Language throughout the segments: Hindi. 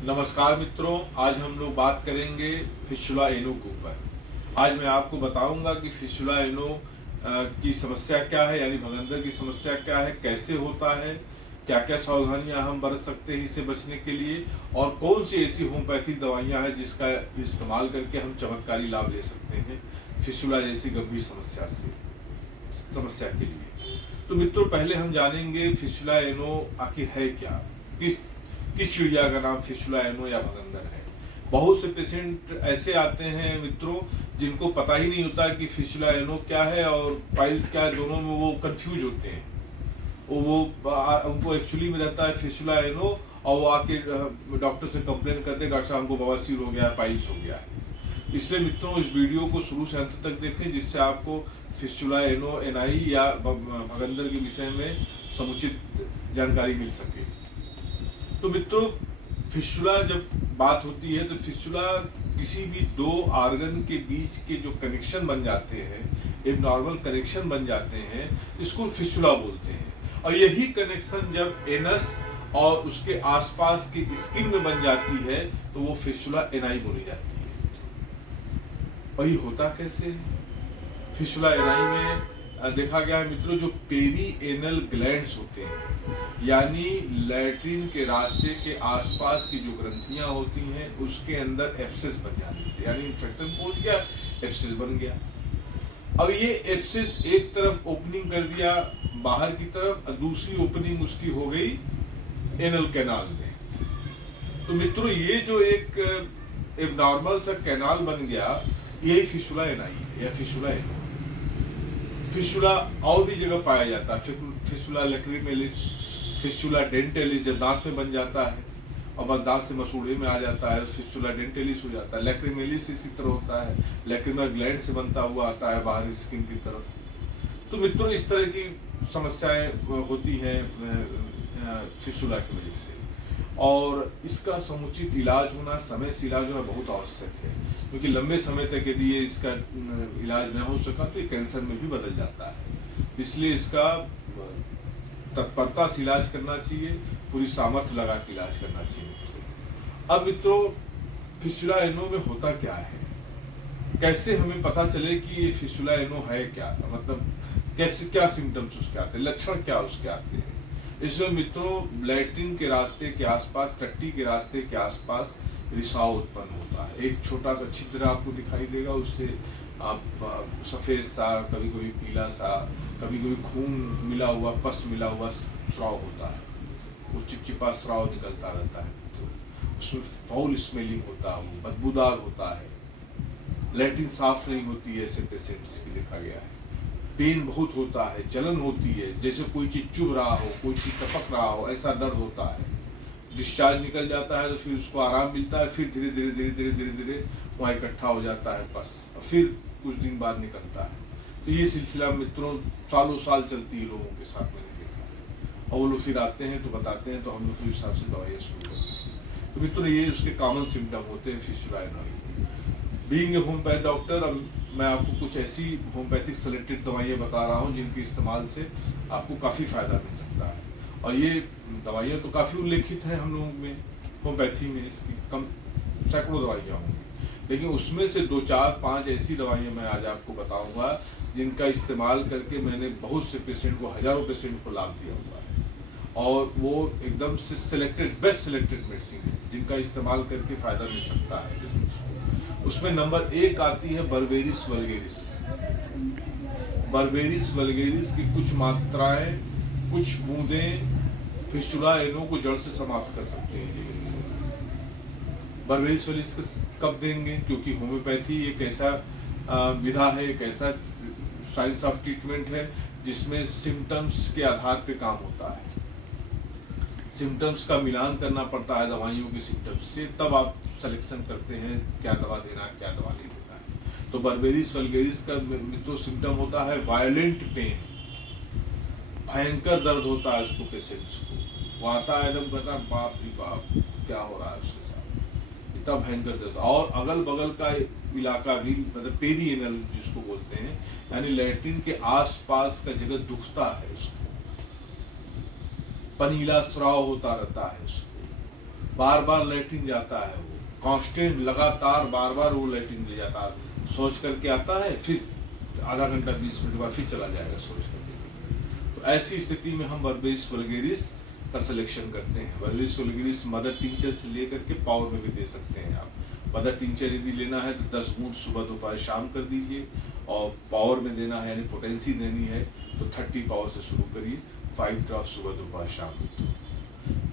नमस्कार मित्रों, आज हम लोग बात करेंगे फिस्टुला एनो के ऊपर। आज मैं आपको बताऊंगा कि फिस्टुला एनो की समस्या क्या है, यानी भगंदर की समस्या क्या है, कैसे होता है, क्या क्या सावधानियां हम बरत सकते हैं इससे बचने के लिए, और कौन सी ऐसी होम्योपैथिक दवाइयां हैं जिसका इस्तेमाल करके हम चमत्कारी लाभ ले सकते हैं फिस्टुला जैसी गंभीर समस्या के लिए। तो मित्रों, पहले हम जानेंगे फिस्टुला एनो आखिर है क्या, किस किस चिड़िया का नाम फिस्टुला एनो या भगंदर है। बहुत से पेशेंट ऐसे आते हैं मित्रों जिनको पता ही नहीं होता कि फिस्टुला एनो क्या है और पाइल्स क्या है, दोनों में वो कंफ्यूज होते हैं। उनको एक्चुअली में रहता है फिस्टुला एनो, और वो आके डॉक्टर से कंप्लेन करते हैं, डॉक्टर साहब हमको बवासीर हो गया है, पाइल्स हो गया है। इसलिए मित्रों, इस वीडियो को शुरू से अंत तक देखें जिससे आपको फिस्टुला एनो एनआई या भगंदर के विषय में समुचित जानकारी मिल सके। तो मित्रों, फिस्टुला जब बात होती है तो फिस्टुला किसी भी दो आर्गन के बीच के जो कनेक्शन बन जाते हैं, एबनॉर्मल कनेक्शन बन जाते हैं, इसको फिस्टुला बोलते हैं। और यही कनेक्शन जब एनस और उसके आसपास की स्किन में बन जाती है तो वो फिस्टुला एनआई बोली जाती है। वही होता कैसे है? फिस्टुला एनआई में देखा गया है मित्रों, जो पेरी एनल ग्लैंड्स होते हैं, यानी लैट्रिन के रास्ते के आसपास की जो ग्रंथियां होती हैं उसके अंदर एब्सेस बन जाने से, यानी इन्फेक्शन पहुंच गया, एब्सेस बन गया। अब ये एब्सेस एक तरफ ओपनिंग कर दिया बाहर की तरफ, और दूसरी ओपनिंग उसकी हो गई एनल कैनाल में। तो मित्रों, ये जो एक एबनॉर्मल सा कैनाल बन गया, यही फिस्टुला एनआई है या फिस्टुला एनो। फिस्टुला और भी जगह पाया जाता है, फिस्टुला लैक्रिमेलिस, फिस्टुला डेंटेलिस जब दांत में बन जाता है और दांत से मसूड़े में आ जाता है, फिस्टुला डेंटेलिस हो जाता है। लैक्रिमेलिस इसी तरह होता है, लैक्रिमल ग्लैंड से बनता हुआ आता है बाहर स्किन की तरफ। तो मित्रों, इस तरह की समस्याएं होती हैं फिस्टुला की वजह से, और इसका समुचित इलाज होना, समय से इलाज होना बहुत आवश्यक है, क्योंकि लंबे समय तक यदि ये इसका इलाज न हो सका तो ये कैंसर में भी बदल जाता है। इसलिए इसका तत्परता से इलाज करना चाहिए, पूरी सामर्थ्य लगा के इलाज करना चाहिए। अब मित्रों, फिस्टुला एनो में होता क्या है, कैसे हमें पता चले कि ये फिस्टुला एनो है क्या, मतलब कैसे, क्या सिम्टम्स उसके आते हैं, लक्षण क्या उसके आते हैं। इसमें मित्रों, लैट्रिन के रास्ते के आसपास, टट्टी के रास्ते के आसपास रिसाव उत्पन्न होता है। एक छोटा सा छिद्र आपको दिखाई देगा, उससे आप सफ़ेद सा, कभी कभी पीला सा, कभी कभी खून मिला हुआ, पस मिला हुआ स्राव होता है। वो चिपचिपा स्राव निकलता रहता है। तो उसमें फाउल स्मेलिंग होता है, वो बदबूदार होता है, लैट्रिन साफ नहीं होती है, ऐसे पेशेंट्स की देखा गया है। पेन बहुत होता है, जलन होती है, जैसे कोई चीज़ चुभ रहा हो, कोई चीज़ टपक रहा हो, ऐसा दर्द होता है। डिस्चार्ज निकल जाता है तो फिर उसको आराम मिलता है, फिर धीरे धीरे धीरे धीरे धीरे धीरे वहाँ इकट्ठा हो जाता है बस, और फिर कुछ दिन बाद निकलता है। तो ये सिलसिला मित्रों सालों साल चलती है, लोगों के साथ मैंने देखा है। और वो लोग फिर आते हैं तो बताते हैं, तो हम लोग फिर हिसाब से दवाइयाँ शुरू करते हैं। तो मित्रों, ये उसके कॉमन सिम्टम होते हैं फिस्टुला एनोई। बीइंग ए होम्योपैथ डॉक्टर, अब मैं आपको कुछ ऐसी होम्योपैथिक सेलेक्टेड दवाइयाँ बता रहा हूँ जिनके इस्तेमाल से आपको काफ़ी फ़ायदा मिल सकता है। और ये दवाइयाँ तो काफ़ी उल्लेखित हैं हम लोगों में, होम्योपैथी में इसकी कम सैकड़ों दवाइयाँ होंगी, लेकिन उसमें से 2, 4, 5 ऐसी दवाइयाँ मैं आज आपको बताऊँगा जिनका इस्तेमाल करके मैंने बहुत से पेशेंट को, हज़ारों पेशेंट को लाभ दिया हुआ है। और वो एकदम से सिलेक्टेड, बेस्ट सिलेक्टेड मेडिसिन है जिनका इस्तेमाल करके फ़ायदा मिल सकता है पेशेंट्स को। उसमें नंबर 1 आती है बर्बेरिस वल्गेरिस। बर्बेरिस वल्गेरिस की कुछ मात्राएं, कुछ बूंदें फिस्टुला एनो को जड़ से समाप्त कर सकते हैं जी। बर्बेरिस वल्गेरिस कब देंगे, क्योंकि होम्योपैथी एक ऐसा विधा है, एक ऐसा साइंस ऑफ ट्रीटमेंट है जिसमें सिम्टम्स के आधार पे काम होता है। सिम्टम्स का मिलान करना पड़ता है दवाइयों के सिम्टम्स से, तब आप सिलेक्शन करते हैं क्या दवा देना है, क्या दवा नहीं देना है। तो बर्बेरिस वल्गेरिस का मित्रों सिम्टम होता है वायलेंट पेन, भयंकर दर्द होता है उसको, पेशेंट्स को वो आता है एकदम कहता है बाप रे बाप क्या हो रहा है उसके साथ, इतना भयंकर दर्द। और अगल बगल का इलाका भी, मतलब पेरी एनल जिसको बोलते हैं, यानी लैट्रिन के आसपास का जगह दुखता है उसको, पनीला स्राव होता रहता है उसको, बार बार लेटरिन जाता है, वो कांस्टेंट लगातार बार बार वो लेटरिन ले जाता है, सोच करके आता है, फिर आधा घंटा 20 मिनट बाद फिर चला जाएगा सोच करके। तो ऐसी स्थिति में हम बर्बेरिस वल्गेरिस का सिलेक्शन करते हैं। बर्बेरिस वल्गेरिस मदर टिंचर से लेकर के पावर में भी दे सकते हैं आप। मदर टिंचर यदि लेना है तो 10 बूंद सुबह दोपहर शाम कर दीजिए, और पावर में देना है यानी पोटेंसी देनी है तो 30 पावर से शुरू करिए, 5 ड्रॉप सुबह दोपहर शाम।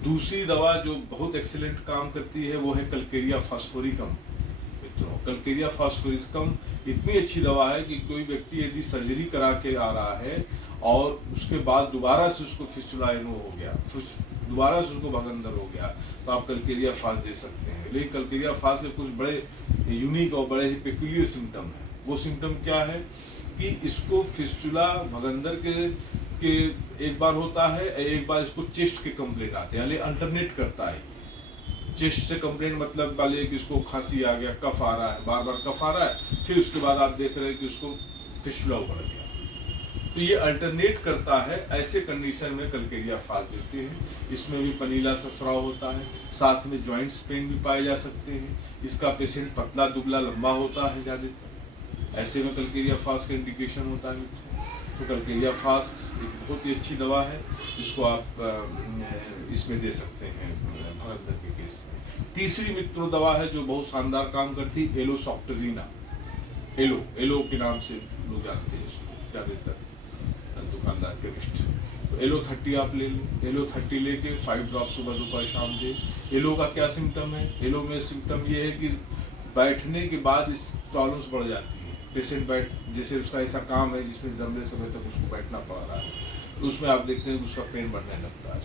दूसरी दवा जो बहुत एक्सीलेंट काम करती है वो है कल्केरिया फास्फोरिकम। मित्रों, कल्केरिया फास्फोरिकम इतनी अच्छी दवा है कि कोई व्यक्ति यदि सर्जरी करा के आ रहा है और उसके बाद दोबारा से उसको फिस्टुला एनो हो गया, दोबारा से उसको भगंदर हो गया, तो आप कल्केरिया फास्ट दे सकते हैं। लेकिन कल्केरिया फास्ट के कुछ बड़े यूनिक और बड़े ही पेक्यूलियर सिम्टम है। वो सिम्टम क्या है कि इसको फिस्टुला भगंदर के एक बार होता है, एक बार इसको चेस्ट के कंप्लेंट आते हैं, यानी अल्टरनेट करता है। चेस्ट से कंप्लेंट मतलब वाले कि इसको खांसी आ गया, कफ आ रहा है, बार बार कफ आ रहा है, फिर उसके बाद आप देख रहे हैं कि उसको फिस्टुला उभर गया। तो ये अल्टरनेट करता है। ऐसे कंडीशन में कल्केरिया फास्ट देते हैं। इसमें भी पनीला सा स्राव होता है, साथ में जॉइंट्स पेन भी पाए जा सकते हैं। इसका पेशेंट पतला दुबला लंबा होता है ज़्यादातर, ऐसे में कल्केरिया फास्ट का इंडिकेशन होता है। तो कल्केरिया फास्ट एक बहुत ही अच्छी दवा है, जिसको आप इसमें दे सकते हैं भगंदर के केस में। तीसरी मित्रों दवा है जो बहुत शानदार काम करती है, एलोसॉफ्टरीना। एलो के नाम से लोग जानते हैं इसको ज़्यादातर दुकानदार केमिस्ट। तो एलो 30 आप ले लो। एलो 30 लेके 5 ड्रॉप सुबह दोपहर शाम दे। एलो का क्या सिम्टम है? एलो में सिम्टम ये है कि बैठने के बाद इस प्रॉब्लम्स बढ़ जाती है। पेशेंट बैठ, जैसे उसका ऐसा काम है जिसमें लंबे समय तक उसको बैठना पड़ रहा है, तो उसमें आप देखते हैं कि उसका पेन बढ़ने लगता है,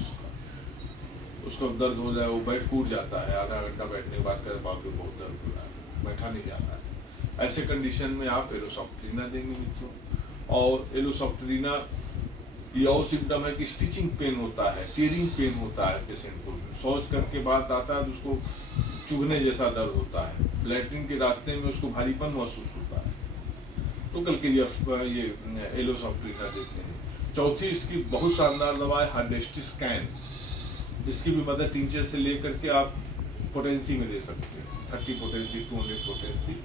उसको दर्द हो जाए, वो बैठ कूद जाता है, आधा घंटा बैठने के बाद कहते बाप रे बहुत दर्द हो रहा है, बैठा नहीं जा रहा है। ऐसे कंडीशन में आप एलोसॉफ्टरीना देंगे मित्रों। और एलोसॉफ्टरीना ये और सिम्टम है कि स्टिचिंग पेन होता है, टीयरिंग पेन होता है, पेशेंट को शौच करके बात आता है तो उसको चुभने जैसा दर्द होता है, लैट्रिन के रास्ते में उसको भारीपन महसूस होता है, तो कल्केरिया ये एलोसॉफ्टरीना देते हैं। चौथी इसकी बहुत शानदार दवा है हार्डेस्टिस्कैन। इसकी भी मदर टिंचर से लेकर के आप पोटेंसी में दे सकते हैं, 30 पोटेंसी 200 पोटेंसी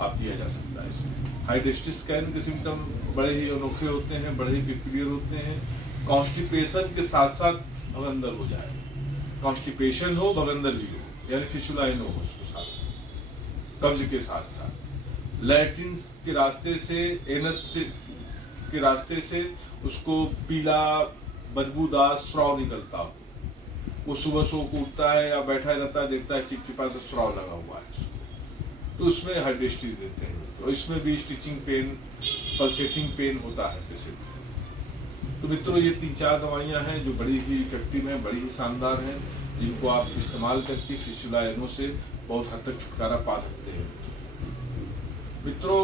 आप दिया जा सकता है इसमें। हाइड्रेस्टिस्कैन के सिम्टम बड़े ही अनोखे होते हैं, बड़े ही पेक्यूलियर होते हैं। कॉन्स्टिपेशन के साथ साथ भगंदर हो जाए, कॉन्स्टिपेशन हो भगंदर भी हो, यानी फिस्टुला एनो हो उसके साथ, कब्ज के साथ साथ लैट्रिन के रास्ते से, एनस से के रास्ते से उसको पीला बदबूदार स्राव निकलता हो, वो सुबह सो को उठता है या बैठा रहता है, देखता है चिपचिपा से स्राव लगा हुआ है, तो उसमें हाइड्रेस्टिस देते हैं। तो इसमें भी स्टिचिंग पेन, पल्सेटिंग पेन होता है पेशेंट। तो मित्रों ये 3-4 दवाइयां हैं जो बड़ी ही इफेक्टिव हैं, बड़ी ही शानदार हैं, जिनको आप इस्तेमाल करके फिस्टुला एनो से बहुत हद तक छुटकारा पा सकते हैं। मित्रों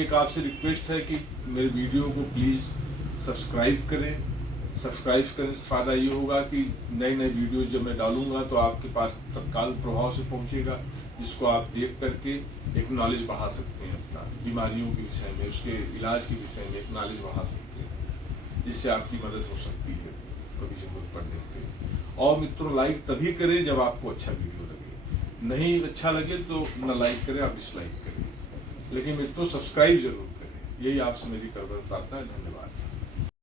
एक आपसे रिक्वेस्ट है कि मेरे वीडियो को प्लीज़ सब्सक्राइब करें। सब्सक्राइब करने से फ़ायदा ये होगा कि नए नए वीडियोज़ जब मैं डालूंगा तो आपके पास तत्काल प्रभाव से पहुंचेगा, जिसको आप देख करके एक नॉलेज बढ़ा सकते हैं, अपना बीमारियों के विषय में, उसके इलाज के विषय में एक नॉलेज बढ़ा सकते हैं, जिससे आपकी मदद हो सकती है कभी जरूरत पड़ने पे। और मित्रों लाइक तभी करें जब आपको अच्छा वीडियो लगे, नहीं अच्छा लगे तो ना लाइक करें, आप डिसलाइक करें, लेकिन मित्रों सब्सक्राइब जरूर करें। यही आपसे मेरी प्रार्थना है। धन्यवाद।